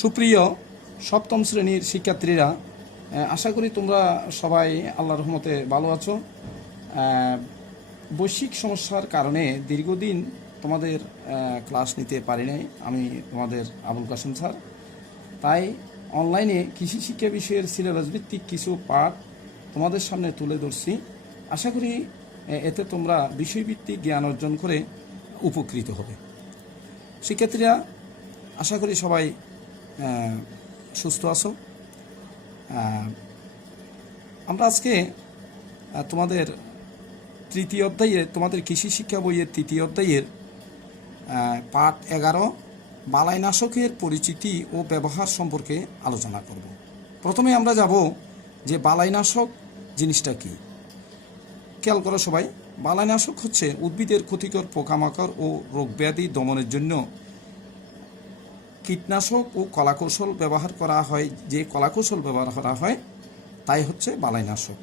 সুপ্রিয় সপ্তম শ্রেণীর শিক্ষার্থীরা, আশা করি তোমরা সবাই আল্লাহর রহমতে ভালো আছো। বৈশ্বিক সমস্যার কারণে দীর্ঘদিন তোমাদের ক্লাস নিতে পারি নাই আমি, তোমাদের আবুল কাসেম স্যার। তাই অনলাইনে কৃষি শিক্ষা বিষয়ের সিলেবাস ভিত্তিক কিছু পাঠ তোমাদের সামনে তুলে ধরছি। আশা করি এতে তোমরা বিষয়ভিত্তিক জ্ঞান অর্জন করে উপকৃত হবে। শিক্ষার্থীরা, আশা করি সবাই সুস্থ আছো। আমরা আজকে তোমাদের তৃতীয় অধ্যায়ে, তোমাদের কৃষি শিক্ষা বইয়ের তৃতীয় অধ্যায়ের পাঠ 11 বালাইনাশকের পরিচিতি ও ব্যবহার সম্পর্কে আলোচনা করব। প্রথমে আমরা যাব যে বালাইনাশক জিনিসটা কি। খেয়াল করো সবাই, বালাইনাশক হচ্ছে উদ্ভিদের ক্ষতিকর পোকামাকড় ও রোগব্যাধি দমনের জন্য কীটনাশক ও কলাকৌশল ব্যবহার করা হয়। যে কলাকৌশল ব্যবহার করা হয় তাই হচ্ছে বালাইনাশক।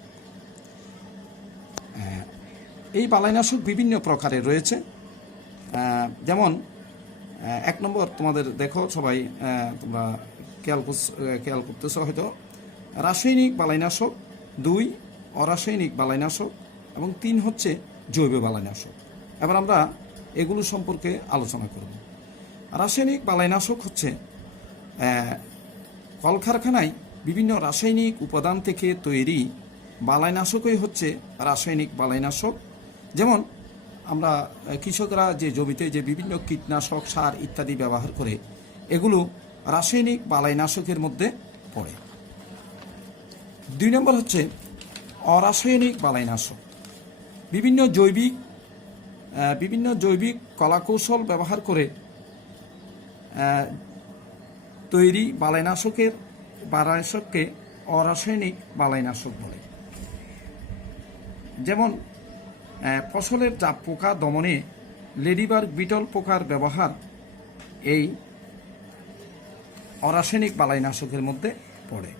এই বালাইনাশক বিভিন্ন প্রকারের রয়েছে। যেমন 1 নম্বর, তোমাদের দেখো সবাই, তোমরা খেয়াল করতেছ হয়তো, রাসায়নিক বালাইনাশক, 2 অরাসায়নিক বালাইনাশক এবং 3 হচ্ছে জৈব বালাইনাশক। এবার আমরা এগুলো সম্পর্কে আলোচনা করব। রাসায়নিক বালাইনাশক হচ্ছে কলকারখানায় বিভিন্ন রাসায়নিক উপাদান থেকে তৈরি বালাইনাশকই হচ্ছে রাসায়নিক বালাইনাশক। যেমন আমরা কৃষকরা যে জমিতে যে বিভিন্ন কীটনাশক, সার ইত্যাদি ব্যবহার করে, এগুলো রাসায়নিক বালাইনাশকের মধ্যে পড়ে। 2 নম্বর হচ্ছে অরাসায়নিক বালাইনাশক। বিভিন্ন জৈবিক কলাকৌশল ব্যবহার করে তৈরি বালাইনাশককে অরাসায়নিক বালাইনাশক বলে। যেমন ফসলের জাপ পোকা দমনে লেডিবার্গ বিটল পোকার ব্যবহার এই অরাসায়নিক বালাইনাশকের মধ্যে পড়ে।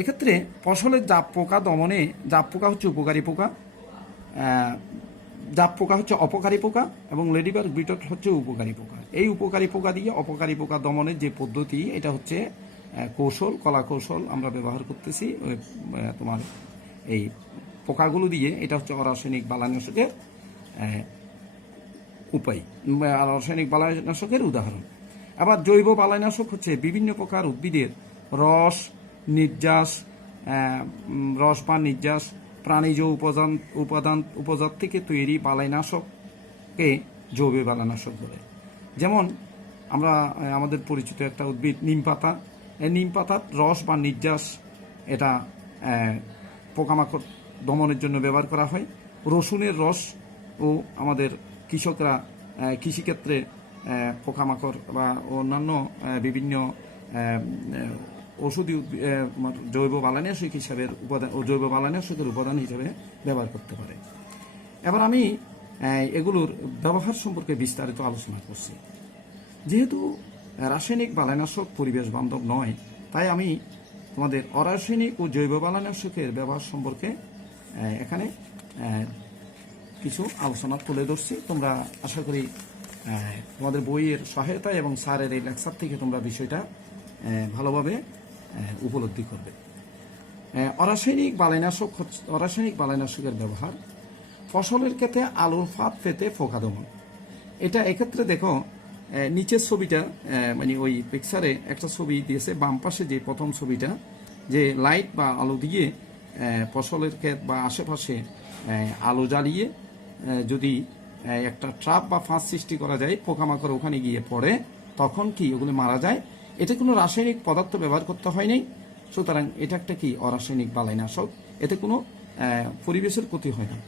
এক্ষেত্রে ফসলের জাপ পোকা দমনে, জাপ পোকা হচ্ছে উপকারী পোকা, জাপ পোকা হচ্ছে অপকারী পোকা এবং লেডিবার্গ বিটল হচ্ছে উপকারী পোকা। এই উপকারী পোকা দিয়ে অপকারী পোকা দমনের যে পদ্ধতি, এটা হচ্ছে কলা কৌশল আমরা ব্যবহার করতেছি তোমার এই পোকাগুলো দিয়ে। এটা হচ্ছে অরাসায়নিক বালাইনাশকের উপায়, রাসায়নিক বালাইনাশকের উদাহরণ। আবার জৈব বালাইনাশক হচ্ছে বিভিন্ন প্রকার উদ্ভিদের রস বা নির্যাস, প্রাণীজ উপাদান থেকে তৈরি বালাইনাশককে জৈব বালাইনাশক বলে। যেমন আমরা আমাদের পরিচিত একটা উদ্ভিদ নিম পাতা, এই নিম পাতার রস বা নির্যাস এটা পোকামাকড় দমনের জন্য ব্যবহার করা হয়। রসুনের রস ও আমাদের কৃষকরা কৃষিক্ষেত্রে পোকামাকড় বা অন্যান্য বিভিন্ন ঔষধি জৈব বালাইনাশক হিসাবে জৈব বালাইনাশকের উপাদান হিসাবে ব্যবহার করতে পারে। এবার আমি এগুলোর ব্যবহার সম্পর্কে বিস্তারিত আলোচনা করছি। যেহেতু রাসায়নিক বালাইনাশক পরিবেশ বান্ধব নয়, তাই আমি তোমাদের অরাসায়নিক ও জৈব বালাইনাশকের ব্যবহার সম্পর্কে এখানে কিছু আলোচনা তুলে ধরছি। তোমরা আশা করি তোমাদের বইয়ের সহায়তা এবং স্যারের এই লেকচার থেকে তোমরা বিষয়টা ভালোভাবে উপলব্ধি করবে। অরাসায়নিক বালাইনাশকের ব্যবহার ফসলের ক্ষেত্রে আলুর ফাঁদ পেতে পোকা দমন। এটা এক্ষেত্রে দেখো নিচের ছবিটা, মানে ওই পিকচারে একটা ছবি দিয়েছে, বাম পাশে যে প্রথম ছবিটা, যে লাইট বা আলো দিয়ে ফসলের ক্ষেত বা আশেপাশে আলো জ্বালিয়ে যদি একটা ট্রাপ বা ফাঁদ সৃষ্টি করা যায়, পোকামাকড় ওখানে গিয়ে পড়ে, তখন কি ওগুলো মারা যায়। এতে কোনো রাসায়নিক পদার্থ ব্যবহার করতে হয়নি, সুতরাং এটা একটা কি অরাসায়নিক বালাইনাশক। এতে কোনো পরিবেশের ক্ষতি হয় না।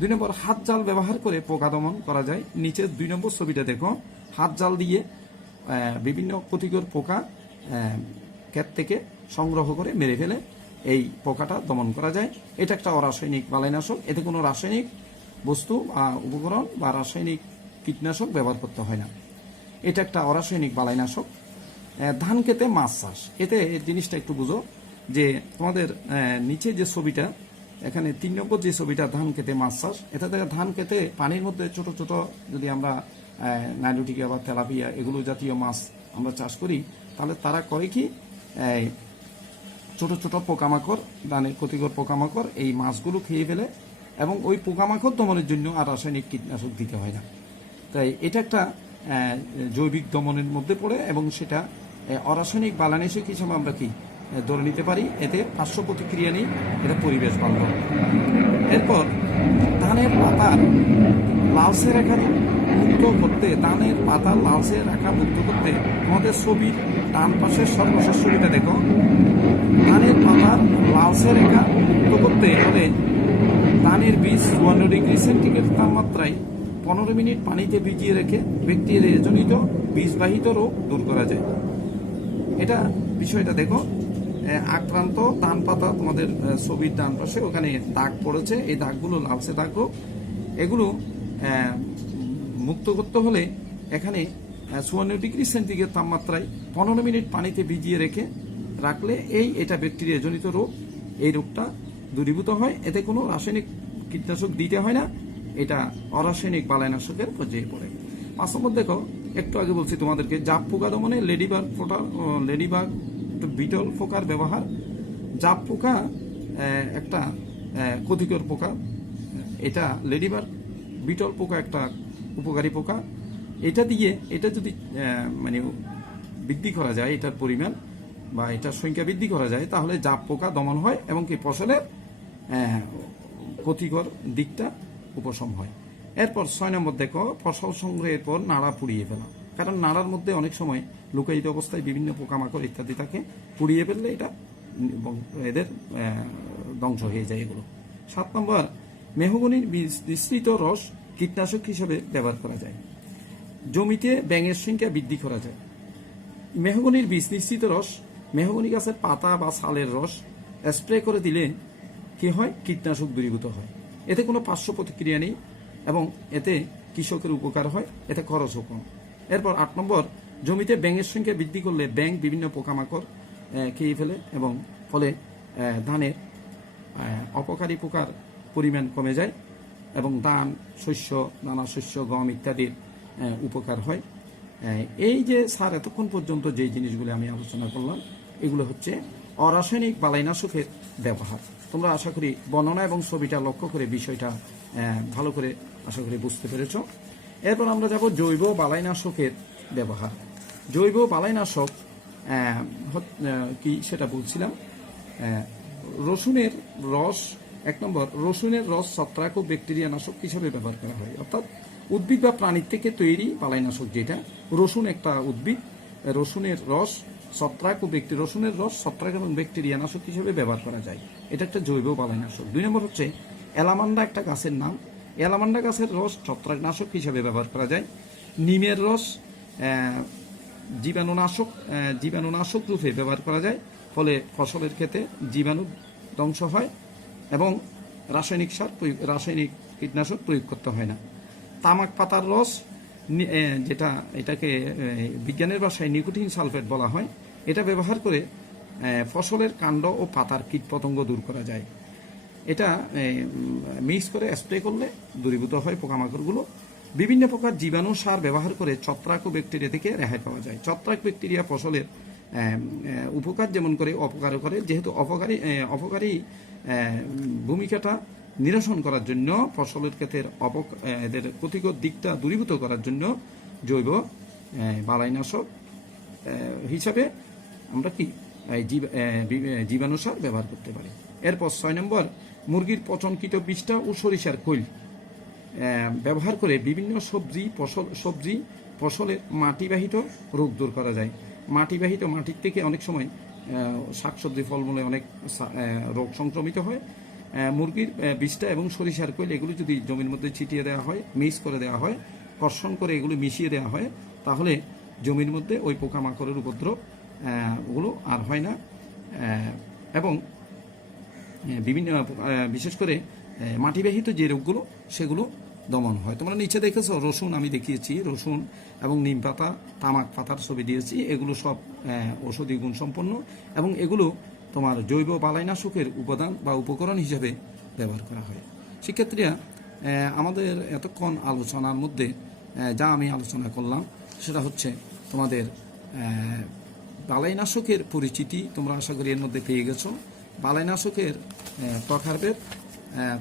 2 নম্বর, হাত জাল ব্যবহার করে পোকা দমন করা যায়। নিচের 2 নম্বর ছবিটা দেখো, হাত জাল দিয়ে বিভিন্ন ক্ষতিকর পোকা ক্ষেত থেকে সংগ্রহ করে মেরে ফেলে এই পোকাটা দমন করা যায়। এটা একটা অরাসায়নিক বালাইনাশক। এতে কোনো রাসায়নিক বস্তু বা উপকরণ বা রাসায়নিক কীটনাশক ব্যবহার করতে হয় না। এটা একটা অরাসায়নিক বালাইনাশক। ধান খেতে মাছ চাষ, এতে জিনিসটা একটু বুঝো যে তোমাদের নিচে যে ছবিটা, এখানে 3 নম্বর যে ছবিটা, ধান খেতে মাছ চাষ, এটা থেকে ধান খেতে পানির মধ্যে ছোট ছোট যদি আমরা নাইলুটিকা বা তেলাপিয়া এগুলো জাতীয় মাছ আমরা চাষ করি, তাহলে তারা করে কি, এই ছোট ছোট পোকামাকড়, ধানের ক্ষতিকর পোকামাকড় এই মাছগুলো খেয়ে ফেলে, এবং ওই পোকামাকড় দমনের জন্য আর রাসায়নিক কীটনাশক দিতে হয় না। তাই এটা একটা জৈবিক দমনের মধ্যে পড়ে, এবং সেটা অরাসায়নিক বালানাশক হিসেবে আমরা কি ধরে নিতে পারি। এতে পার্শ্ব প্রতিক্রিয়া নেই, এটা পরিবেশ বান্ধব। এরপর ধানের পাতার লালচে রেখা মুক্ত করতে, ধানের পাতার লালচে রেখা মুক্ত করতে আমাদের ছবির ডান পাশের সর্বশেষ ছবিটা দেখো। ধানের পাতার লালচে রেখা মুক্ত করতে হলে ধানের বীজ 54 ডিগ্রি সেন্টিগ্রেড তাপমাত্রায় 15 মিনিট পানিতে ভিজিয়ে রেখে ব্যাকটেরিয়া জনিত বীজবাহিত রোগ দূর করা যায়। এটা বিষয়টা দেখো, আক্রান্ত ধান পাতা তোমাদের ছবির ডান পাশে ওখানে দাগ পড়েছে, এই দাগগুলো লালচে দাগ রোগ। এগুলো মুক্ত করতে হলে এখানে 54 ডিগ্রি সেন্টিগ্রেড তাপমাত্রায় 15 মিনিট পানিতে ভিজিয়ে রাখলে এটা ব্যাকটেরিয়া জনিত রোগ, এই রোগটা দূরীভূত হয়। এতে কোনো রাসায়নিক কীটনাশক দিতে হয় না, এটা অরাসায়নিক বালাইনাশকের পর্যায়ে পড়ে। 5 নম্বর দেখো, একটু আগে বলছি তোমাদেরকে, জাপ পোকা দমনে লেডিবাগ বিটল পোকার ব্যবহার। জাপ পোকা একটা ক্ষতিকর পোকা, এটা লেডিবাগ বিটল পোকা একটা উপকারী পোকা। এটা যদি মানে বৃদ্ধি করা যায়, এটার পরিমাণ বা এটার সংখ্যা বৃদ্ধি করা যায়, তাহলে জাপ পোকা দমন হয় এবং কি ফসলের ক্ষতিকর দিকটা উপশম হয়। এরপর 6 নম্বর দেখো, ফসল সংগ্রহের পর নাড়া পুড়িয়ে ফেলা। কারণ নাড়ার মধ্যে অনেক সময় লুকায়িত অবস্থায় বিভিন্ন পোকামাকড় ইত্যাদি থাকে, পুড়িয়ে ফেললে এটা এদের ধ্বংস হয়ে যায় এগুলো। 7 নম্বর, মেহগনির বীজ নিঃসৃত রস কীটনাশক হিসেবে ব্যবহার করা যায়। জমিতে ব্যাঙের সংখ্যা বৃদ্ধি করা যায়। মেহগনির বীজ নিঃসৃত রস, মেহগনি গাছের পাতা বা ছালের রস স্প্রে করে দিলে কি হয়, কীটনাশক দূরীভূত হয়। এতে কোনো পার্শ্ব প্রতিক্রিয়া নেই এবং এতে কৃষকের উপকার হয়, এতে খরচও কম। এরপর 8 নম্বর, জমিতে ব্যাঙের সংখ্যা বৃদ্ধি করলে ব্যাঙ বিভিন্ন পোকামাকড় খেয়ে ফেলে এবং ফলে ধানের অপকারী পোকার পরিমাণ কমে যায় এবং ধান, শস্য, নানা শস্য, গম ইত্যাদির উপকার হয়। এই যে স্যার এতক্ষণ পর্যন্ত যে জিনিসগুলো আমি আলোচনা করলাম, এগুলো হচ্ছে অরাসায়নিক বালাইনাশকের ব্যবহার। তোমরা আশা করি বর্ণনা এবং ছবিটা লক্ষ্য করে বিষয়টা ভালো করে আশা করি বুঝতে পেরেছ। এরপর আমরা যাব জৈব বালাইনাশকের ব্যবহার। জৈব বালাইনাশক কি সেটা বলছিলাম। রসুনের রস, 1 নম্বর, রসুনের রস ছত্রাক ও ব্যাকটেরিয়া নাশক হিসেবে ব্যবহার করা হয়। অর্থাৎ উদ্ভিদ বা প্রাণীর থেকে তৈরি বালাইনাশক যেটা, রসুন একটা উদ্ভিদ, রসুনের রস রসুনের রস ছত্রাক এবং ব্যাকটেরিয়া নাশক হিসেবে ব্যবহার করা যায়। এটা একটা জৈব বালাইনাশক। 2 নম্বর হচ্ছে এলামান্ডা একটা গাছের নাম, এলামান্ডা গাছের রস ছত্রাকনাশক হিসেবে ব্যবহার করা যায়। নিমের রস জীবাণুনাশক রূপে ব্যবহার করা যায়, ফলে ফসলের ক্ষেত্রে জীবাণু ধ্বংস হয় এবং রাসায়নিক কীটনাশক প্রয়োগ করতে হয় না। তামাক পাতার রস, এটাকে বিজ্ঞানের ভাষায় নিকোটিন সালফেট বলা হয়, এটা ব্যবহার করে ফসলের কাণ্ড ও পাতার কীটপতঙ্গ দূর করা যায়। এটা মিক্স করে স্প্রে করলে দূরীভূত হয় পোকামাকড়গুলো। বিভিন্ন প্রকার জীবাণু সার ব্যবহার করে ছত্রাক ও ব্যাকটেরিয়া থেকে রেহাই পাওয়া যায়। ছত্রাক ব্যাকটেরিয়া ফসলের উপকার যেমন করে অপকারও করে, যেহেতু অপকারী ভূমিকাটা নিরসন করার জন্য, ফসলের ক্ষেত্রে এদের ক্ষতিকর দিকটা দূরীভূত করার জন্য জৈব বালাইনাশক হিসাবে আমরা কি জীবাণু সার ব্যবহার করতে পারি। এরপর 6 নম্বর, মুরগির পচনকৃত বীজটা ও সরিষার খৈল ব্যবহার করে বিভিন্ন সবজি ফসলের মাটিবাহিত রোগ দূর করা যায়। মাটির থেকে অনেক সময় শাকসবজি ফলমূলে অনেক রোগ সংক্রমিত হয়। মুরগির বীজটা এবং সরিষার খৈল এগুলো যদি জমির মধ্যে ছিটিয়ে দেওয়া হয়, মিক্স করে দেওয়া হয়, কর্ষণ করে এগুলো মিশিয়ে দেওয়া হয়, তাহলে জমির মধ্যে ওই পোকামাকড়ের উপদ্রব ওগুলো আর হয় না এবং বিশেষ করে মাটিবাহিত যে রোগগুলো সেগুলো দমন হয়। তোমরা নিচে দেখেছো রসুন, আমি দেখিয়েছি রসুন এবং নিম পাতা, তামাক পাতার ছবি দিয়েছি, এগুলো সব ঔষধি গুণ সম্পন্ন এবং এগুলো তোমার জৈব বালাইনাশকের উপাদান বা উপকরণ হিসেবে ব্যবহার করা হয়। শিক্ষার্থীরা, আমাদের এতক্ষণ আলোচনার মধ্যে যা আমি আলোচনা করলাম সেটা হচ্ছে তোমাদের বালাইনাশকের পরিচিতি তোমরা আশা করি এর মধ্যে পেয়ে গেছো। বালাইনাশকের প্রকারভেদ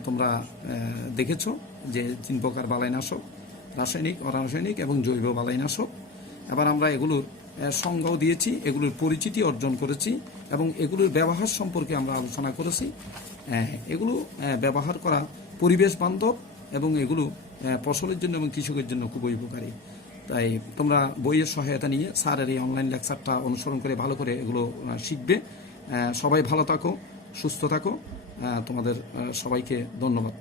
তোমরা দেখেছো যে 3 প্রকার বালাইনাশক, রাসায়নিক, অরাসায়নিক এবং জৈব বালাইনাশক। এবার আমরা এগুলোর সংজ্ঞাও দিয়েছি, এগুলোর পরিচিতি অর্জন করেছি এবং এগুলোর ব্যবহার সম্পর্কে আমরা আলোচনা করেছি। এগুলো ব্যবহার করা পরিবেশ বান্ধব এবং এগুলো ফসলের জন্য এবং কৃষকের জন্য খুবই উপকারী। তাই তোমরা বইয়ের সহায়তা নিয়ে স্যারের এই অনলাইন লেকচারটা অনুসরণ করে ভালো করে এগুলো শিখবে। সবাই ভালো থাকো, সুস্থ থাকো। তোমাদের সবাইকে ধন্যবাদ।